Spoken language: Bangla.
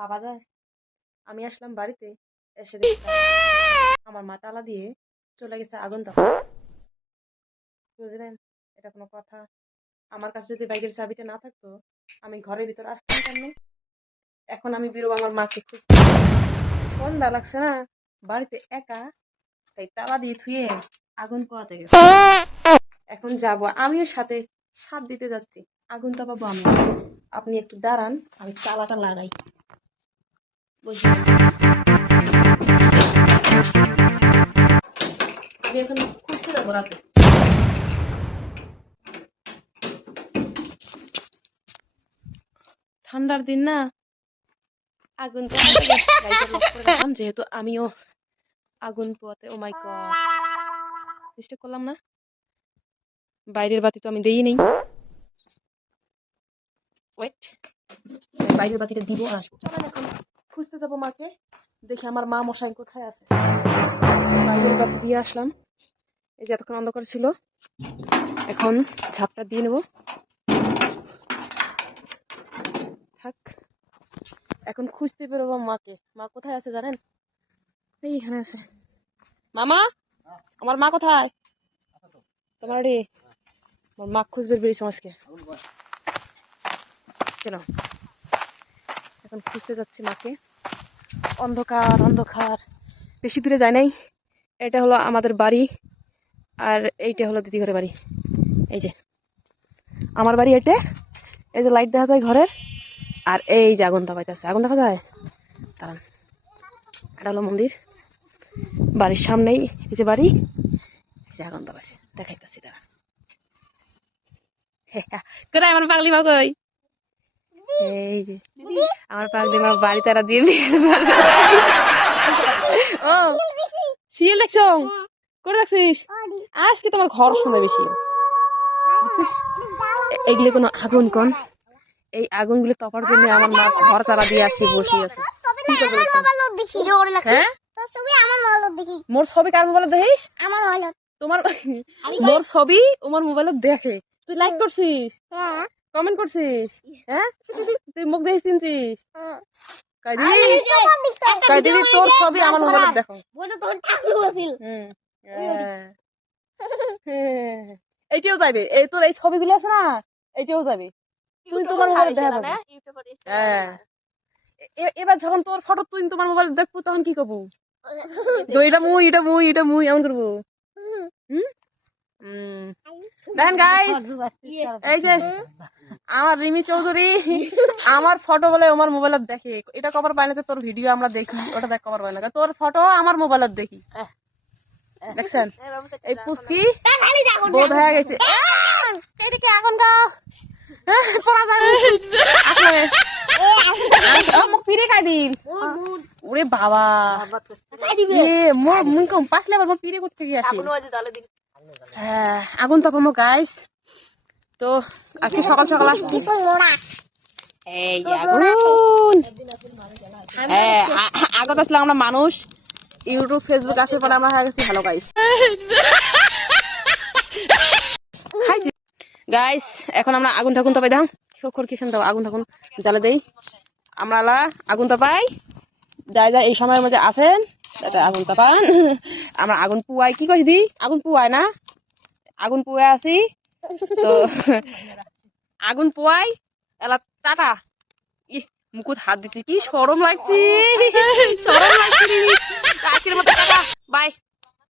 ভাবা যায়। আমি আসলাম বাড়িতে, এসে দেখি আমার মা তালা দিয়ে চলে গেছে আগুন তাপা। বুঝলেন? এটা কোনো কথা? আমার কাছে যদি বাইকের চাবিটা না থাকতো, আমি ঘরের ভিতর আসতাম কেমনে? এখন আমি বেরোবো আমার মাকে খুঁজতে। সন্ধ্যা লাগছে না, বাড়িতে একা, তাই তালা দিয়ে থুয়ে আগুন পোয়াতে গেছে। এখন যাব, আমিও সাথে সাথ দিতে যাচ্ছি, আগুন তাপাবো আমি। আপনি একটু দাঁড়ান, আমি তালাটা লাগাই। বুঝলেন? আমি এখন খুঁজতে যাবো রাতে। ঠান্ডার দিন না, আগুন পোয়াতে গেছে, লাইটার লক করে রাখলাম, যেহেতু আমিও আগুন পোয়াতে। ও মাই গড, চেষ্টা করলাম না, বাইরের বাতি তো আমি দেই নেই। ওয়েট, বাইরের বাতিটা দিব আর চলেন এখন খুঁজতে যাবো মাকে। দেখি আমার মা মশাই কোথায় আছে। বাইরের বাতি দিয়ে আসলাম, এই যে এতক্ষণ অন্ধকার ছিল, এখন ঝাপটা দিয়ে নেবো। থাক, এখন খুঁজতে বেরোবো মাকে। মা কোথায় আছে জানেন? এইখানে আছে। মামা, আমার মা কোথায়? তোমার রে, আমার মা খুঁজবে বেরিয়েছে আজকে। কেন? এখন খুঁজতে যাচ্ছি মাকে। অন্ধকার অন্ধকার, বেশি দূরে যায় নাই। এটা হলো আমাদের বাড়ি, আর এইটা হলো দিদি ঘরের বাড়ি। এই যে আমার বাড়ি, এটা এই যে লাইট দেখা যায় ঘরের, আর এই যে আগুন তাপাইতেছে। আগুন দেখা যায়, দাঁড়ান, এটা হলো মন্দির, বাড়ির সামনেই এই যে বাড়ি, এই যে আগুন তাপাইছে, দেখাইতেছি দাঁড়ান। কোথায় আমার পাগলি মা? কই? এই যে আমার পাগলি মা বাড়ি তারা দিয়ে ও শিল দেখছো? করে দেখছিস? আজকে তোমার ঘর শুনে বেশি এইগুলো কোনো আগুন কোন? এই আগুনগুলো তপার জন্য আমার মা ঘর তারা দিয়ে আসছে, বসে আছে। হ্যাঁ, মোর ছবি কার মোবাইলে দেখিস? তোমার মোর ছবি তোমার মোবাইলে দেখে, তুই লাইক করছিস, কমেন্ট করছিস, হ্যাঁ তুই মুখ দেখে চিনছিস? দিদি তোর ছবি আমার মোবাইলে দেখো। এইটাও যাবে, এই তোর এই ছবিগুলো আছে না, এইটাও যাবে, তুই তোমার মোবাইলে দেখা যাবে। হ্যাঁ, এবার যখন তোর ফটো তুই তোমার মোবাইলে দেখবো, তখন কি করবো? এটা মুই, এটা মুই, এটা মুই, এমন করবো। দেখেন গাইস, এই যে আমার রিমি চৌধুরী আমার ফটো বলে আমার মোবাইলে দেখে। এটা কবার পায় না যে তোর ভিডিও আমরা দেখি, ওটা দেখ কবার পায় না, তোর ফটো আমার মোবাইলে দেখি। দেখছেন? এই পুচকি বোধ হয়ে গেছে। এদিকে আগুন দাও, পড়া যাবে আসলে। মুখ পিড়ে খাই দিন। ওরে বাবা, মুই কম পাঁচলে আবার পিড়ে করতে গিয়ে আসি। হ্যাঁ, আগুন তাপামো গাইস। তো আজকে সকাল সকাল আসছি, এই যে আগুন। হ্যাঁ, আগত আসলাম আমরা মানুষ, ইউটিউব ফেসবুক আসে পরে আমরা হয়ে গেছি হ্যালো গাইস। খাইছি গাইস, এখন আমরা আগুন ঠাকুন তাপাই দাও, আগুন ঠাকুন জ্বালে দেই। আমরা আগুন তাপাই, যাই যাই এই সময়ের মধ্যে আসেন আগুন তাপান। আমরা আগুন পুয়াই, কি কইস দি? আগুন পুয়াই না, আগুন পুয়াই আছি তো। আগুন পোয়াই এলা টাটা। মুকুট হাত দিছি, কি শরম লাগছে।